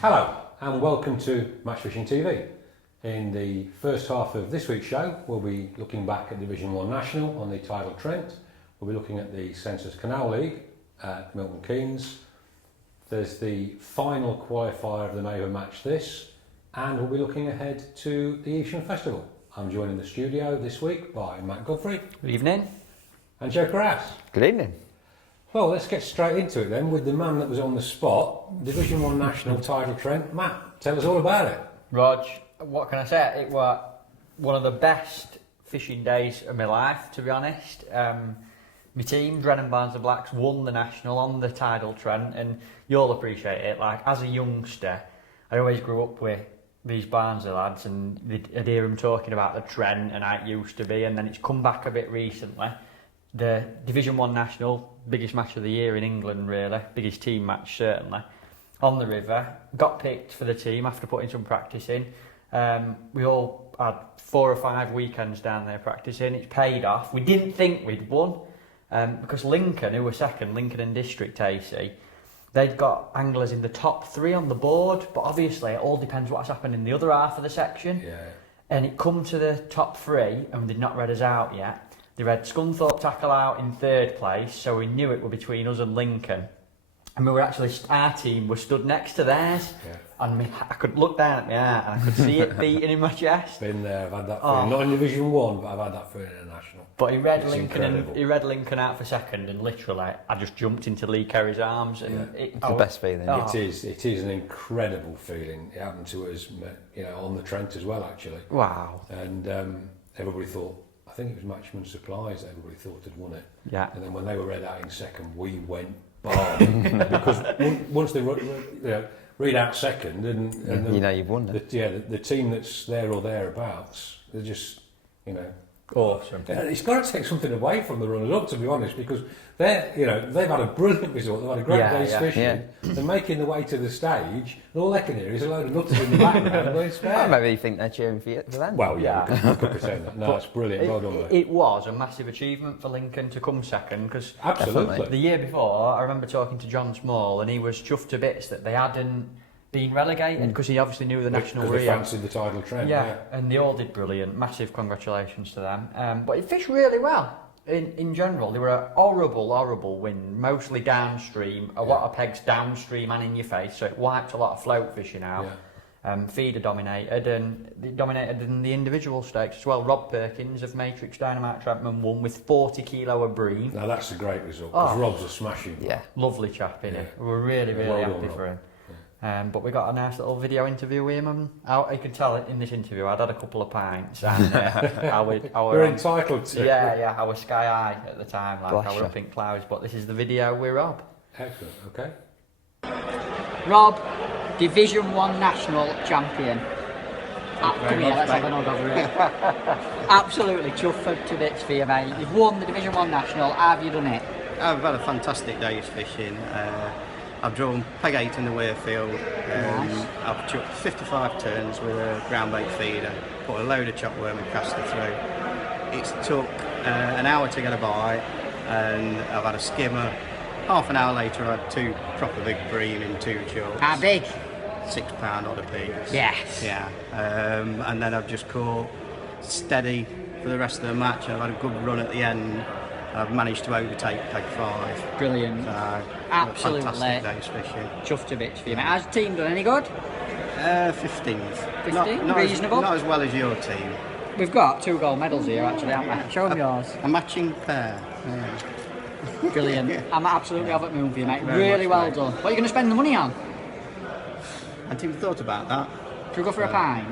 Hello and welcome to Match Fishing TV. In the first half of this week's show, we'll be looking back at Division 1 National on the tidal Trent. We'll be looking at the Census Canal League at Milton Keynes. There's the final qualifier of the neighbour match this, and we'll be looking ahead to the Evesham Festival. I'm joined in the studio this week by Matt Godfrey. Good evening. And Joe Carass. Good evening. Well, let's get straight into it then with the man that was on the spot, Division 1 National tidal Trent. Matt, tell us all about it. Rog, what can I say? It was one of the best fishing days of my life, to be honest. My team, Drennan Blacks, won the National on the tidal Trent, and you'll appreciate it. Like, as a youngster, I always grew up with these Barnsley lads, and I'd hear them talking about the Trent and how it used to be, and then it's come back a bit recently. The Division 1 National, biggest match of the year in England really, biggest team match certainly, on the river. Got picked for the team after putting some practice in. We all had 4 or 5 weekends down there practicing. It's paid off. We didn't think we'd won because Lincoln, who were second, Lincoln and District AC, they'd got anglers in the top 3 on the board, but obviously it all depends what's happened in the other half of the section. Yeah. And it come to the top 3 and they'd not read us out yet. They read Scunthorpe Tackle out in 3rd place, so we knew it were between us and Lincoln. And we were actually, our team was stood next to theirs. Yeah. And I could look down at my heart and I could see it beating in my chest. Been there, I've had that feeling. Not in Division 1, but I've had that feeling in National. But he read Lincoln out for second, and literally I just jumped into Lee Kerry's arms. And it's the best feeling. It is an incredible feeling. It happened to us, on the Trent as well, actually. Wow. And everybody thought, I think it was Matchman Supplies, everybody thought had won it. Yeah. And then when they were read out in second, we went barn. Because once they read out second, and you've won it. The team that's there or thereabouts, they're just, awesome. It's got to take something away from the runners-up, to be honest, because they've had a brilliant result. They've had a great day's fishing. Yeah. They're making their way to the stage, and all they can hear is a load of nutters in the background going spare. Maybe you think they're cheering for them. Well, yeah, you could pretend that. No, it's brilliant. Well done, mate. It was a massive achievement for Lincoln to come second, because absolutely. The year before, I remember talking to John Small, and he was chuffed to bits that they hadn't been relegated, because he obviously knew the National Because they fancied the tidal Trent. Yeah, and they all did brilliant. Massive congratulations to them. But it fished really well. In general, they were a horrible wind, mostly downstream, a lot of pegs downstream and in your face, so it wiped a lot of float fishing out. Yeah. Feeder dominated, and they dominated in the individual stakes as well. Rob Perkins of Matrix Dynamite Trampman won with 40 kilo of bream. Now that's a great result, because Rob's a smashing. Yeah, lovely chap, innit? We were really happy for him. But we got a nice little video interview with him, and you can tell in this interview I'd had a couple of pints, and we're entitled to. Yeah, I was sky high at the time, like I were up in clouds. But this is the video with Rob. Excellent. Okay. Rob, Division 1 National Champion. Come here, let's have a nod over here. Absolutely chuffed to bits for you, mate. You've won the Division 1 National. How have you done it? I've had a fantastic day's fishing. I've drawn peg 8 in the Weirfield. Nice. I've chucked 55 turns with a ground bait feeder, put a load of chopworm and caster through. It's took an hour to get a bite, and I've had a skimmer. Half an hour later I had 2 proper big bream in 2 chokes. How big? £6 odd a piece. Yes. Yeah. And then I've just caught steady for the rest of the match, and I've had a good run at the end. I've managed to overtake peg 5. Brilliant. Absolutely. Fantastic day's fishing. Chuffed to bits for you, mate. Has the team done any good? 15th. 15? Not reasonable? Not as well as your team. We've got 2 gold medals here, actually, haven't we? Show them yours. A matching pair. Yeah. Brilliant. Yeah. I'm absolutely over the moon for you, mate. Very really much, well mate. done. What are you going to spend the money on? I didn't even thought about that. Should we go for a pint?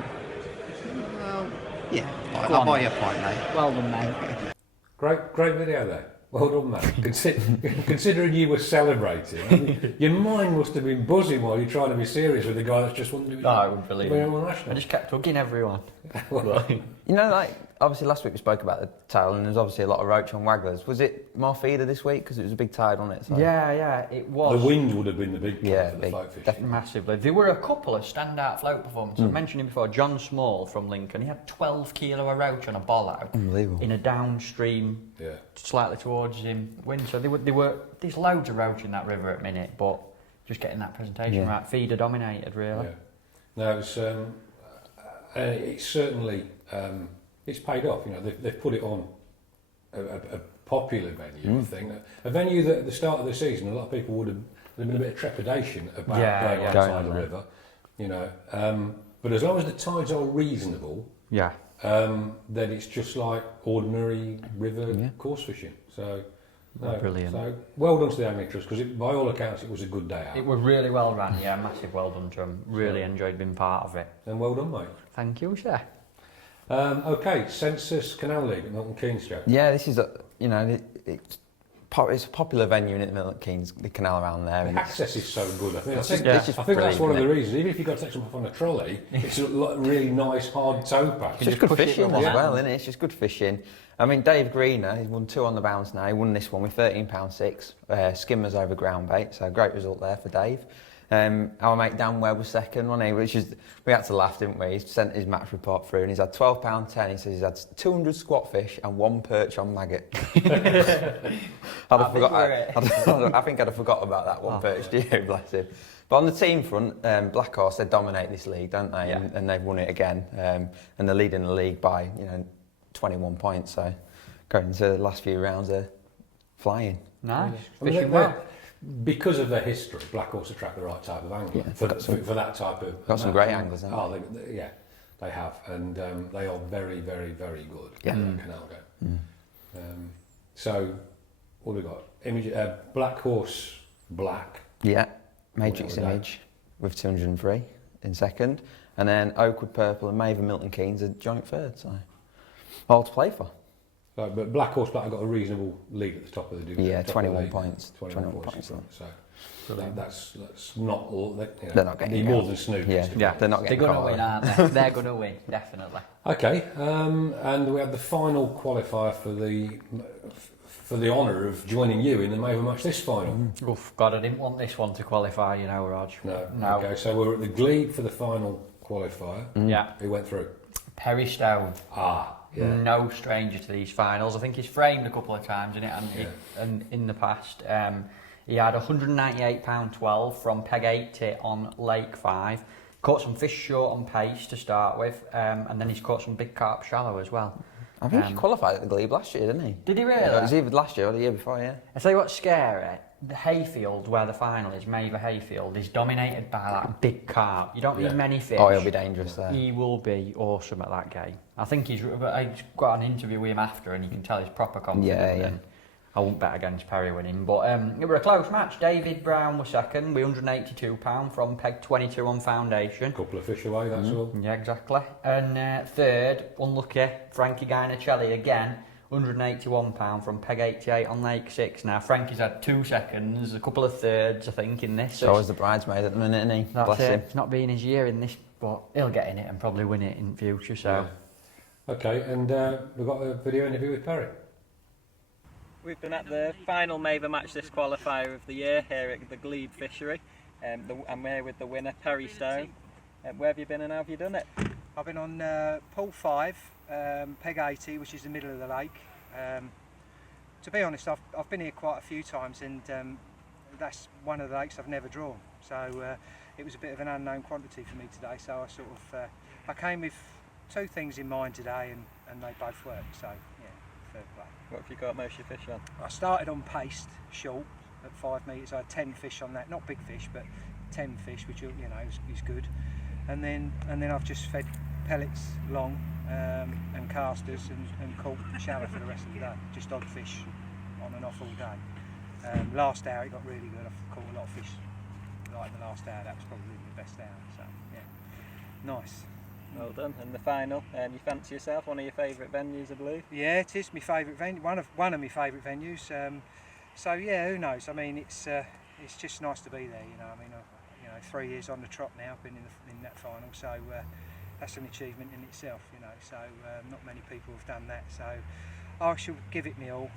Well, yeah. Go I'll on, buy then. you a pint, mate. Well done, mate. Great video there. Well done, mate. Considering you were celebrating, I mean, your mind must have been buzzing while you're trying to be serious with the guy that's just won the Division. I wouldn't believe it. National. I just kept hugging everyone. Obviously last week we spoke about the tidal, and there's obviously a lot of roach on wagglers. Was it more feeder this week because it was a big tide on it? So. Yeah, it was. The wind would have been the big problem for the float fishing. Massively. There were a couple of standout float performances. I mentioned him before, John Small from Lincoln. He had 12 kilo of roach on a bollout. Unbelievable. In a downstream, slightly towards him wind. So there were there's loads of roach in that river at minute, but just getting that presentation right. Feeder dominated, really. Yeah. No, it's certainly it's paid off. You know, they've put it on a popular venue. I think a venue that at the start of the season, a lot of people would have been a bit of trepidation about playing on the side of the river. You know, but as long as the tides are reasonable, then it's just like ordinary river course fishing. So. No, brilliant. So well done to the Angling Trust, because by all accounts it was a good day out. It was really well run, massive well done to them. Really enjoyed being part of it. And well done, mate. Thank you, sir. Okay, Census Canal League at Milton Keynes, Joe. Yeah, this is it's a popular venue in Milton Keynes, the canal around there. The and access is so good. I think brilliant, that's one of the reasons. Even if you've got to take someone on a trolley, it's a really nice hard tow patch. It's just good fishing as well, isn't it? It's just good fishing. I mean, Dave Greener, he's won 2 on the bounce now. He won this one with £13.6, skimmers over ground bait, so great result there for Dave. Our mate Dan Webb was second, wasn't he? We had to laugh, didn't we? He sent his match report through and he's had £12.10. He says he's had 200 squat fish and 1 perch on maggot. I think I'd have forgot about that 1 perch, do you? Bless him. But on the team front, Black Horse, they dominate this league, don't they? Yeah. And they've won it again. And they're leading the league by 21 points. So going into the last few rounds, they're flying. Nice. Fishing well. Because of their history, Black Horse attract the right type of angler for that type of. Got some great anglers, haven't they? They have, and they are very, very, very good. Yeah. Canal game. So, what have we got? Black Horse Black. Yeah, Matrix Image with 203 in second, and then Oakwood Purple and Maven Milton Keynes are joint third. So, all to play for. Right, but Black Horse Black have got a reasonable lead at the top of the division. Yeah, 21 points. 21 points. So that's not all. They're not getting more than Snoop. Yeah, they're not getting. They're going to win, aren't they? They're going to win, definitely. Okay, and we have the final qualifier for the honour of joining you in the Maven Match this final. Oof, God, I didn't want this one to qualify, Rog. No. Okay, so we're at the Glee for the final qualifier. Yeah. Who went through? Perry Stone. Yeah. No stranger to these finals. I think he's framed a couple of times in it, and in the past. He had £198.12 from peg 80 on Lake 5. Caught some fish short on pace to start with, and then he's caught some big carp shallow as well. I think he qualified at the Glebe last year, didn't he? Did he really? Yeah, it was either last year or the year before, yeah. I tell you what's scary, the hayfield where the final is, Maver Hayfield, is dominated by that big carp. You don't need many fish. Oh, he'll be dangerous there. He will be awesome at that game. I think I got an interview with him after, and you can tell he's proper confident. Yeah. I won't bet against Perry winning, but it was a close match. David Brown was second with £182 from peg 22 on foundation. Couple of fish away, that's all. Yeah, exactly. And third, unlucky, Frankie Guinacelli again, £181 from peg 88 on Lake 6. Now, Frankie's had 2 seconds, a couple of thirds, I think, in this. So is the bridesmaid at the minute, isn't he? That's it. It's not been his year in this, but he'll get in it and probably win it in future. So. Yeah. Okay, and we've got a video interview with Perry. We've been at the final Maver Match this qualifier of the year here at the Glebe Fishery. I'm here with the winner, Perry Stone. Where have you been and how have you done it? I've been on pool 5, peg 80, which is the middle of the lake. To be honest, I've been here quite a few times, and that's one of the lakes I've never drawn. So it was a bit of an unknown quantity for me today. So I came with 2 things in mind today, and they both worked. So yeah, fair play. What have you got most of your fish on? I started on paste, short, at 5 metres. I had 10 fish on that, not big fish, but 10 fish, which is good. And then I've just fed pellets long and casters and caught shallow for the rest of the day. Just odd fish on and off all day. Last hour it got really good. I've caught a lot of fish like the last hour. That was probably the best hour. So yeah, nice. Well done. And the final, you fancy yourself one of your favourite venues, I believe? Yeah, it is my favourite venue. One of my favourite venues. So yeah, who knows? I mean, it's just nice to be there. I mean, 3 years on the trot now. I've been in that final, so that's an achievement in itself. So not many people have done that. So I shall give it me all.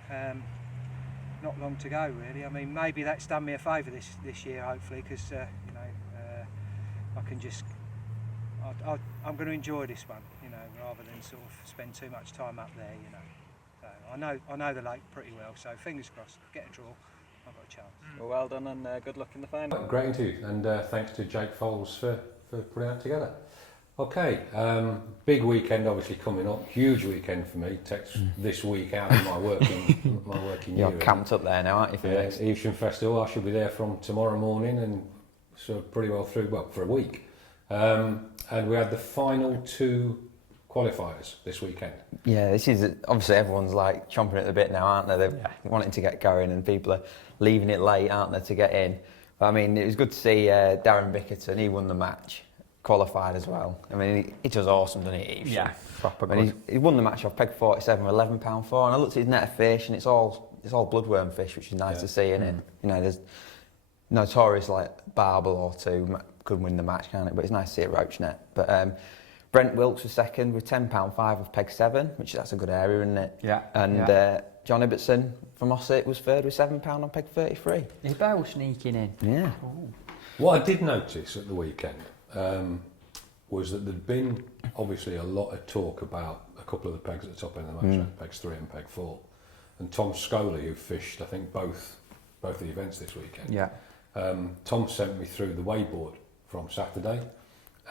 Not long to go, really. I mean, maybe that's done me a favour this year, hopefully, because I can just. I'm going to enjoy this one, rather than sort of spend too much time up there, So I know the lake pretty well, so fingers crossed, get a draw not got a chance. Well done and good luck in the final. Great interview, and thanks to Jake Foles for putting that together. Okay, big weekend obviously coming up. Huge weekend for me. Takes this week out of my working year. You're camped up there now, aren't you, for the next? Evesham Festival. I should be there from tomorrow morning and sort of pretty well through, for a week. And we had the final 2 qualifiers this weekend. Yeah, this is obviously everyone's like chomping at the bit now, aren't they? They're wanting to get going, and people are leaving it late, aren't they, to get in. But I mean, it was good to see Darren Bickerton. He won the match, qualified as well. I mean, he does awesome, doesn't he? Yeah, proper good. I mean, he won the match off peg 47 with £11.4, and I looked at his net of fish, and it's all bloodworm fish, which is nice to see, isn't it? You know, there's notorious like barbel or 2 could win the match, can't it? But it's nice to see a roach net. But Brent Wilkes was second with £10.5 of peg 7, which that's a good area, isn't it? Yeah. And John Ibbotson from Ossett was third with £7 on peg 33. His bow sneaking in. Yeah. Ooh. What I did notice at the weekend was that there'd been obviously a lot of talk about a couple of the pegs at the top end of the match, pegs 3 and peg 4. And Tom Scoley, who fished, I think, both the events this weekend. Yeah. Tom sent me through the weighboard from Saturday,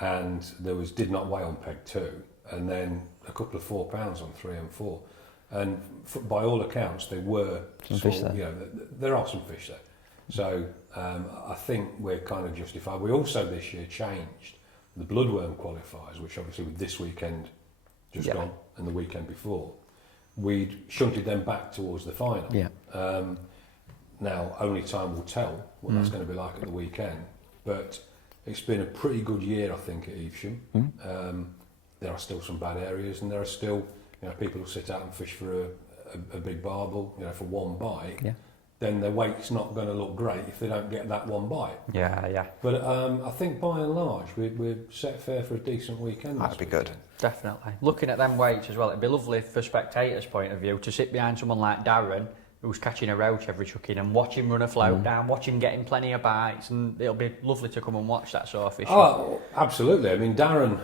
and there did not weigh on peg 2, and then a couple of £4 on 3 and 4. And by all accounts, there were some fish there. You know, there are some fish there. So I think we're kind of justified. We also this year changed the bloodworm qualifiers, which obviously with this weekend just gone and the weekend before, we'd shunted them back towards the final. Yeah. Now, only time will tell what that's going to be like at the weekend, but it's been a pretty good year, I think, at Evesham. There are still some bad areas, and there are still, people who sit out and fish for a big barbel, for one bite. Yeah. Then their weight's not going to look great if they don't get that one bite. Yeah. But I think by and large we're set fair for a decent weekend. That'd be good. Definitely. Looking at them weights as well, it'd be lovely for spectators' point of view to sit behind someone like Darren, who's catching a roach every chuck in, and watch him run a float down, watch him getting plenty of bites, and it'll be lovely to come and watch that sort of fish. Oh, absolutely. I mean, Darren,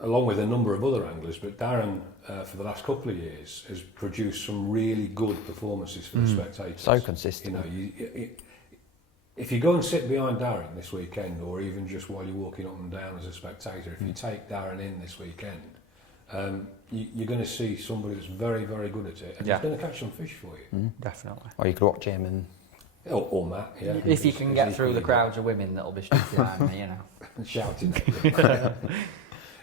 along with a number of other anglers, but Darren, for the last couple of years, has produced some really good performances for the spectators. So consistent. If you go and sit behind Darren this weekend, or even just while you're walking up and down as a spectator, if you take Darren in this weekend, you're going to see somebody that's very, very good at it, and he's going to catch some fish for you. Definitely. Or you could watch him and... Or Matt, yeah. If you can get through the crowds of women that'll be stuck behind me, and shouting at you.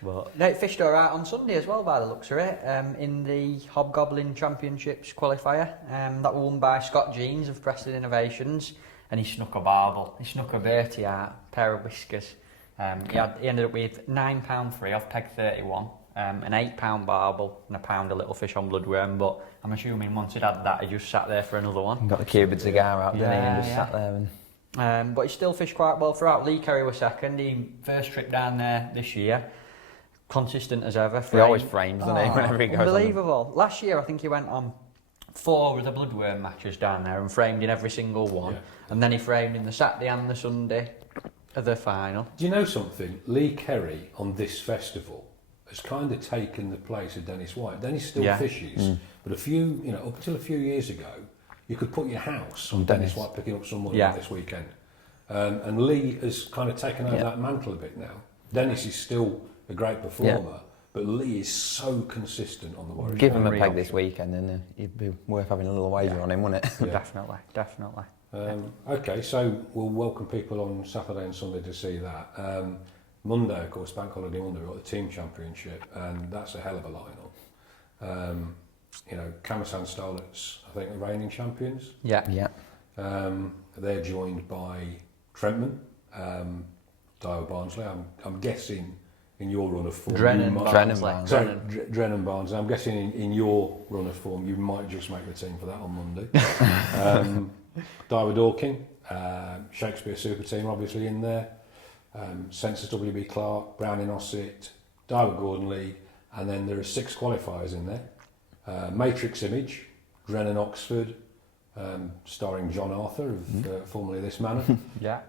Well, no, it fished all right on Sunday as well, by the looks of it, in the Hobgoblin Championships qualifier. That was won by Scott Jeans of Preston Innovations, and he snuck a barbel. He snuck a Bertie out, pair of whiskers. He ended up with £9.3 off peg 31, an £8 barbel, and £1 a little fish on bloodworm. But I'm assuming once he'd had that, he just sat there for another one. Got the Cuban cigar out, didn't he, and just sat there and... But he still fished quite well throughout. Lee Curry was second. He first trip down there this year. Consistent as ever. He always frames, doesn't he, whenever he goes unbelievable. Last year I think he went on 4 of the bloodworm matches down there and framed in every single one, and then he framed in the Saturday and the Sunday of the final. Do you know something? Lee Kerry on this festival has kind of taken the place of Dennis White. Dennis still fishes, but up until a few years ago, you could put your house on Dennis White picking up someone this weekend. And Lee has kind of taken over that mantle a bit now. Dennis is still a great performer, but Lee is so consistent on the Warwick. Give him a peg this weekend, and it'd be worth having a little wager on him, wouldn't it? Definitely. Okay, so we'll welcome people on Saturday and Sunday to see that. Monday, of course, Bank Holiday Monday, we've got the team championship, and that's a hell of a lineup. Camasan Starlets, I think, the reigning champions. Yeah. They're joined by Trentman, Dyer Barnsley. I'm guessing in your run of form, Drennan Barnes. I'm guessing in your run of form, you might just make the team for that on Monday. Dyer Dorking, Shakespeare Super Team, obviously in there. Census WB Clark, Browning Ossett, Dyer Gordon League, and then there are 6 qualifiers in there. Matrix Image, Drennan Oxford, starring John Arthur of formerly This Manor.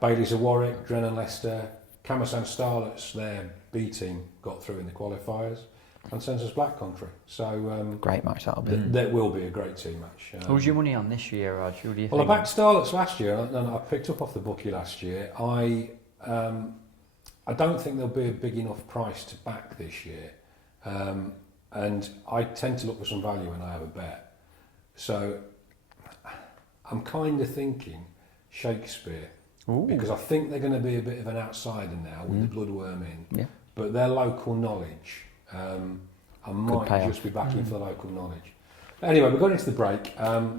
Baileys of Warwick, Drennan Leicester, Camasan Starlets, their B team got through in the qualifiers. and Census Black Country. So Great match that'll be. There will be a great team match. Who's your money on this year, Rog? Who do you Well, I think? backed Starlets last year, and I picked up off the bookie last year. I don't think there'll be a big enough price to back this year, and I tend to look for some value when I have a bet. So I'm kind of thinking Shakespeare. Ooh. Because I think they're going to be a bit of an outsider now with the bloodworm in. Yeah. But their local knowledge, I might just be backing for the local knowledge. But anyway, we're going into the break.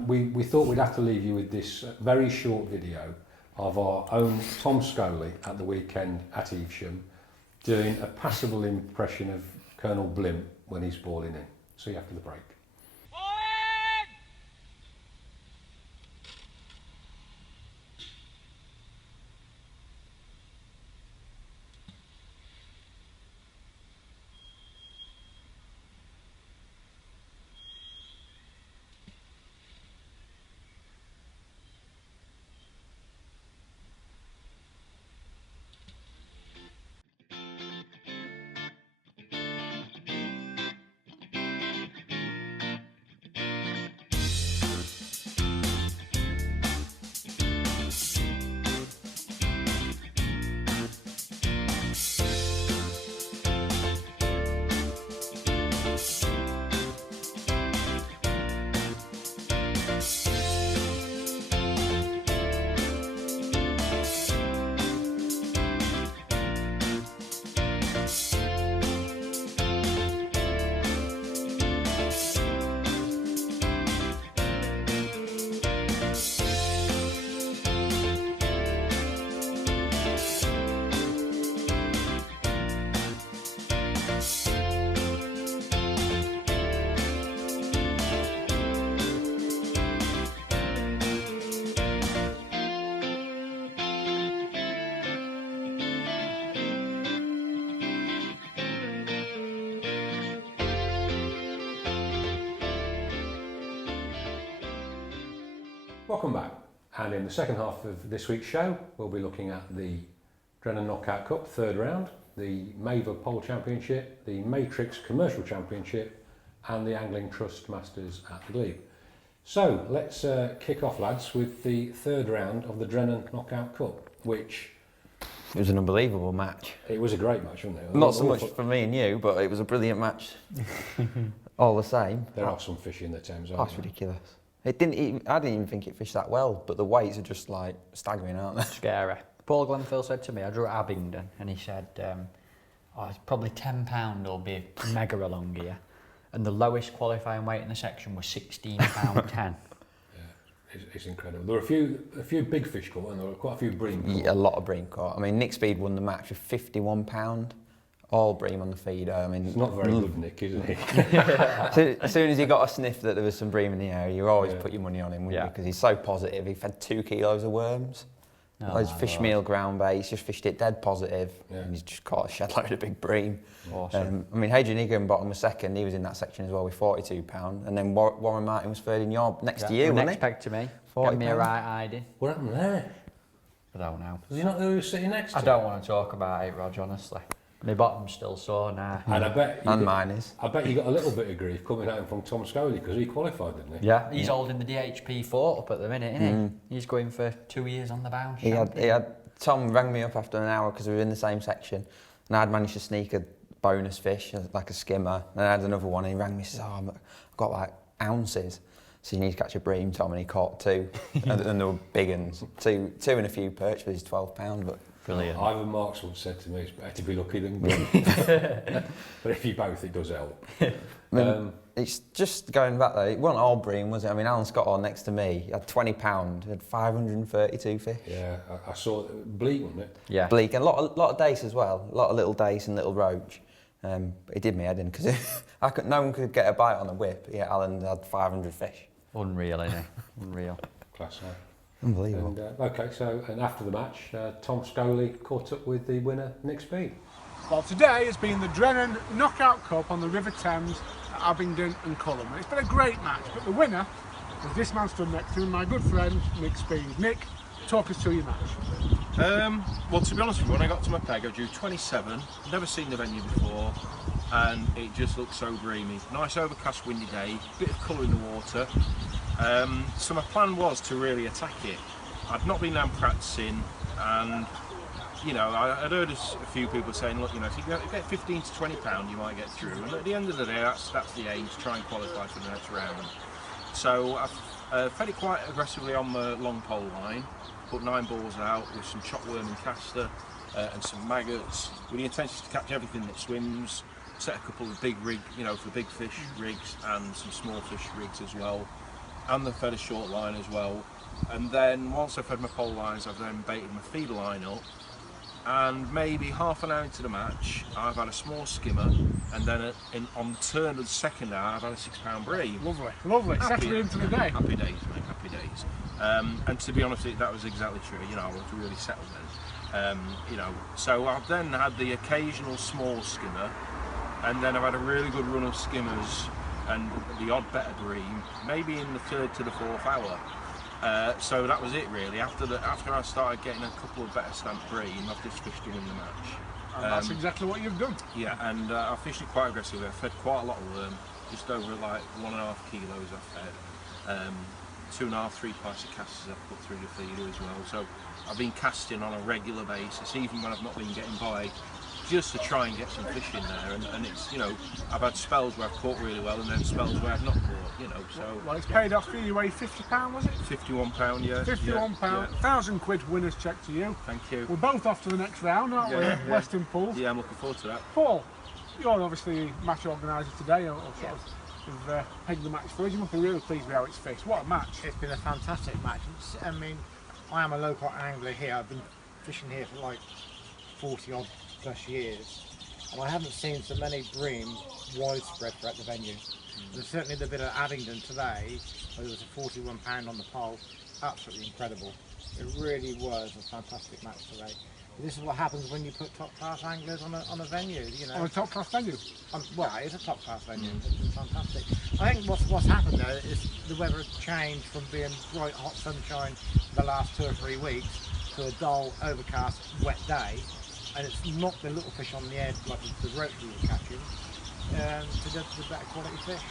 We thought we'd have to leave you with this very short video of our own Tom Scully at the weekend at Evesham doing a passable impression of Colonel Blimp when he's balling in. See you after the break. Welcome back, and in the second half of this week's show we'll be looking at the Drennan Knockout Cup third round, the Maver Pole Championship, the Matrix Commercial Championship and the Angling Trust Masters at the Glee. So let's kick off, lads, with the third round of the Drennan Knockout Cup, which... It was an unbelievable match. It was a great match, wasn't it? Not so much for me and you, but it was a brilliant match. All the same. There are some fish in the Thames, That's aren't there? ridiculous. I didn't even think it fished that well, but the weights are just like staggering, aren't they? Scary. Paul Glenfield said to me, I drew at Abingdon, and he said, it's probably £10 will be mega along here. And the lowest qualifying weight in the section was £16.10. It's incredible. There were a few big fish caught, and there were quite a few bream caught. Yeah, a lot of bream caught. I mean, Nick Speed won the match with £51, all bream on the feeder. I mean, It's not very good, Nick, isn't he? So, as soon as he got a sniff that there was some bream in the area, you always put your money on him, wouldn't you? Because he's so positive. He fed 2 kilos of worms. Loads of fish meal, ground bait. He's just fished it dead positive, and he's just caught a shed load of big bream. Awesome. I mean, Hadrian Higginbottom was second. He was in that section as well with £42, and then Warren Martin was third in your next to you, wasn't Next he? peg to me. £40. Get me a right hiding. What happened there? I don't know. Was he not who was sitting next to I don't want to talk about it, Rog, honestly. My bottom's still sore now. And I bet Mine is. I bet you got a little bit of grief coming out from Tom Scully because he qualified, didn't he? Yeah, he's holding the DHP 4 up at the minute, isn't he? He's going for 2 years on the bounce. He had Tom rang me up after an hour because we were in the same section, and I'd managed to sneak a bonus fish, like a skimmer, and I had another one, and he rang me and said, I've got like ounces, so you need to catch a bream, Tom, and he caught 2, and they were big uns, two and a few perch for his £12, but... Brilliant. Ivan Marks once said to me, it's better to be lucky than good. But if you both, it does help. It's just going back though, it wasn't all bream, was it? I mean, Alan Scott on next to me, he had £20, he had 532 fish. Yeah, I saw bleak, wasn't it? Yeah. Bleak, and a lot of dace as well, a lot of little dace and little roach. But it did me head in because no one could get a bite on the whip. Yeah, Alan had 500 fish. Unreal, isn't it? Unreal. Class, eh? Unbelievable. And, and after the match, Tom Scully caught up with the winner, Nick Speed. Well, today has been the Drennan Knockout Cup on the River Thames at Abingdon and Culham. It's been a great match, but the winner was this man stood next to me, my good friend Nick Speed. Nick, talk us through your match. Well, to be honest with you, when I got to my peg, I drew 27, never seen the venue before, and it just looked so dreamy. Nice overcast windy day, bit of colour in the water. So my plan was to really attack it. I'd not been down practicing, and you know, I'd heard a few people saying, look, you know, if you get 15 to 20 pound, you might get through. And at the end of the day, that's the aim, to try and qualify for the next round. So I've fed it quite aggressively on the long pole line, put 9 balls out with some chopworm and caster and some maggots, with the intention to catch everything that swims. Set a couple of big rig, you know, for big fish rigs and some small fish rigs as well. And I fed a short line as well. And then once I fed my pole lines, I've then baited my feeder line up. And maybe half an hour into the match, I've had a small skimmer, and then on the turn of the second hour, I've had a £6 bream. Lovely, lovely. Settling into the day. Happy days, mate, happy days. And to be honest, that was exactly true. You know, I was really settled then. You know, so I've then had the occasional small skimmer, and then I've had a really good run of skimmers and the odd better bream, maybe in the 3rd to the 4th hour. So that was it really. After I started getting a couple of better stamped bream, I've just fished to win the match. And that's exactly what you've done. Yeah, and I fished it quite aggressively. I fed quite a lot of worm, just over like 1.5 kilos I fed. 2.5, 3 pints of casters I've put through the feeder as well. So I've been casting on a regular basis, even when I've not been getting by, just to try and get some fish in there. And it's, you know, I've had spells where I've caught really well, and then spells where I've not caught, you know. So well, it's paid off for you. You weigh £50, was it? £51, yeah. £51, yeah. £1,000 winner's check to you. Thank you. We're both off to the next round, aren't we? Western Pools. Yeah, I'm looking forward to that. Paul, you're obviously match organiser today, or sort of pegged the match for us. You must be really pleased with how it's fished. What a match! It's been a fantastic match. I mean, I am a local angler here. I've been fishing here for like 40 odd plus years, and I haven't seen so many bream widespread throughout the venue. There's certainly the bit at Addington today, where there was a £41 on the pole. Absolutely incredible. It really was a fantastic match today. This is what happens when you put top-class anglers on a venue, you know. On a top-class venue? Well, it is a top-class venue. It's been fantastic. I think what's happened though is the weather has changed from being bright, hot sunshine the last 2 or 3 weeks to a dull, overcast, wet day, and it's knocked the little fish on the edge like the roach we were catching to get the better quality fish.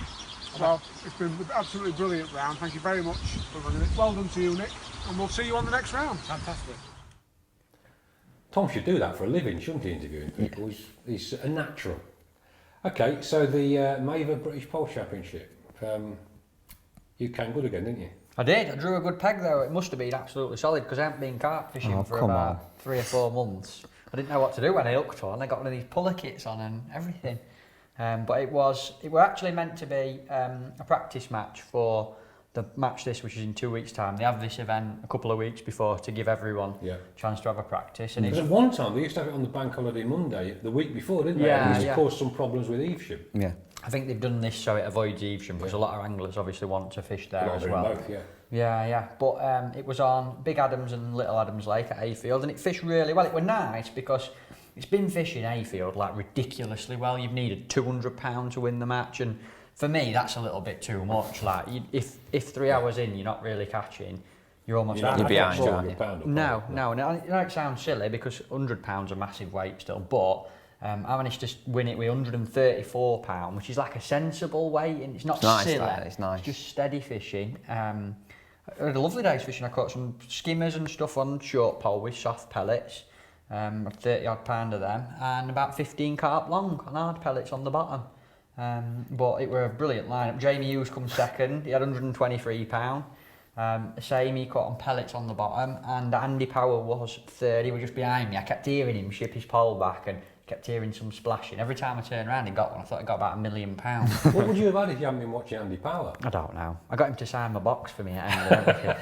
Well, it's been an absolutely brilliant round. Thank you very much for running it. Well done to you, Nick, and we'll see you on the next round. Fantastic. Tom should do that for a living, shouldn't he, interviewing people? He's a natural. Okay, so the Maver British Pole Championship. You came good again, didn't you? I did. I drew a good peg though. It must have been absolutely solid because I haven't been carp fishing for about 3 or 4 months. I didn't know what to do when I hooked on. I got one of these puller kits on and everything. But it was actually meant to be a practice match for the match which is in 2 weeks' time. They have this event a couple of weeks before to give everyone a chance to have a practice. And because at one time they used to have it on the bank holiday Monday the week before, didn't they? Yeah, and it caused some problems with Evesham. Yeah. I think they've done this so it avoids Evesham because a lot of anglers obviously want to fish there as well. Both, Yeah. But it was on Big Adams and Little Adams Lake at Hayfield, and it fished really well. It was nice because it's been fishing Hayfield like ridiculously well. You've needed £200 to win the match, and for me that's a little bit too much. Like if 3 hours in you're not really catching, you're almost you're behind, aren't you? No. It sounds silly because £100 a massive weight still, but I managed to win it with £134, which is like a sensible weight, and it's not silly. It's nice. It's just steady fishing. I had a lovely day's fishing. I caught some skimmers and stuff on short pole with soft pellets, 30 odd pound of them, and about 15 carp long on hard pellets on the bottom. But it were a brilliant lineup. Jamie Hughes come second. He had £123. Same, he caught on pellets on the bottom, and Andy Power was third. He was just behind me. I kept hearing him ship his pole back and kept hearing some splashing. Every time I turned around he got one. I thought he got about £1 million. What would you have had if you hadn't been watching Andy Power? I don't know. I got him to sign my box for me at end and everything.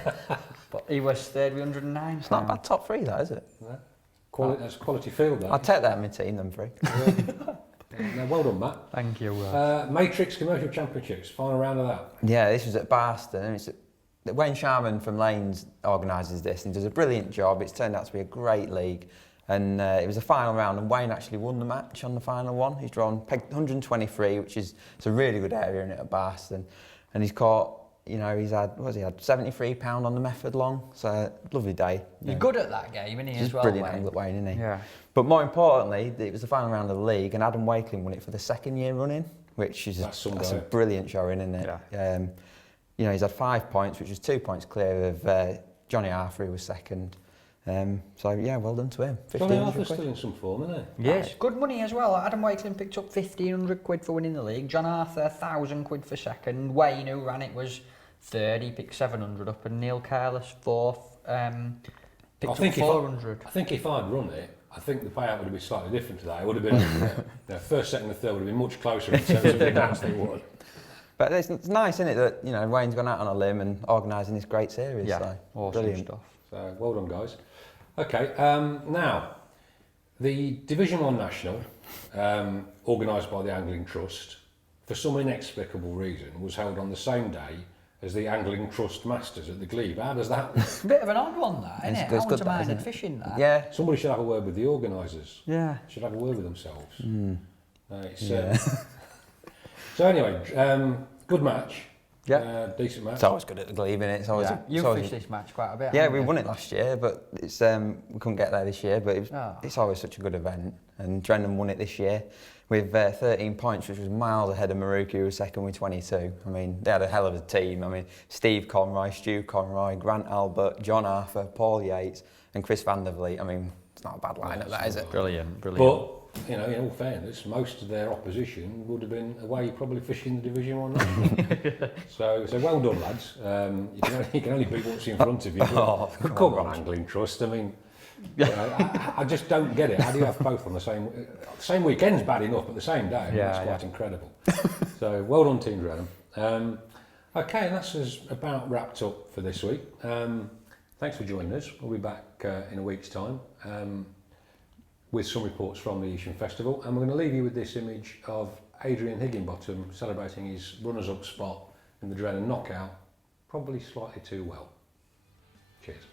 But he was third with £109. It's not a bad top 3 though, is it? Yeah. That's quality field though. I'd take that in my team, them 3. No, well done, Matt. Thank you. Matrix Commercial Championships, final round of that. Yeah, this was at Barston, and it's Wayne Sharman from Lanes organises this and does a brilliant job. It's turned out to be a great league, and it was a final round, and Wayne actually won the match on the final one. He's drawn peg 123, which is it's a really good area in it at Barston, and he's caught you know, he's had, what has he had, £73 on the method long, so lovely day. You're good at that game, isn't he, as well, brilliant Wayne? angle at Wayne, isn't he? Yeah. But more importantly, it was the final round of the league, and Adam Wakeling won it for the second year running, which is that's a brilliant showing, isn't it? Yeah. You know, he's had 5 points, which was 2 points clear of Johnny Arthur, who was second. So yeah, well done to him. Johnny Arthur's still in some form, isn't he? Yes, good money as well. Adam Wakeling picked up £1,500 for winning the league. John Arthur £1,000 for second. Wayne, who ran it, was third. He picked 700 up, and Neil Careless fourth. Picked up 400. I think if I'd run it, I think the payout would have been slightly different to that. It would have been first, second, and third would have been much closer in terms of the amounts they won. But it's nice, isn't it, that you know Wayne's gone out on a limb and organising this great series. Yeah, so awesome brilliant stuff. So well done, guys. Okay, now the Division 1 National, organised by the Angling Trust, for some inexplicable reason, was held on the same day as the Angling Trust Masters at the Glebe. How does that? Bit of an odd one, that, isn't it? It's good, Out-of-minded fishing, that. Yeah. Somebody should have a word with the organisers. Yeah. Should have a word with themselves. Yeah. So anyway, good match. Yeah. Decent match. It's always good at the Glebe, isn't it? It's always, You it's always, fished this match quite a bit. yeah, we won it last year, but it's we couldn't get there this year. But Oh. it's always such a good event, and Drennan won it this year with 13 points, which was miles ahead of Maruki, who was second with 22. I mean, they had a hell of a team. I mean, Steve Conroy, Stu Conroy, Grant Albert, John Arthur, Paul Yates, and Chris Van der Vliet. I mean, it's not a bad lineup, that is it? Brilliant. But you know, in all fairness, most of their opposition would have been away, probably fishing the Division 1 National. so well done, lads. You can only beat what's in front of you. Come on, Angling Trust. I mean, you know, I just don't get it. How do you have both on the same weekend's bad enough, but the same day? That's quite incredible. So well done, Team Drennan. Okay, that's us about wrapped up for this week. Thanks for joining us. We'll be back in a week's time. With some reports from the Eastern Festival, and we're going to leave you with this image of Adrian Higginbottom celebrating his runners-up spot in the Drennan Knockout, probably slightly too well. Cheers.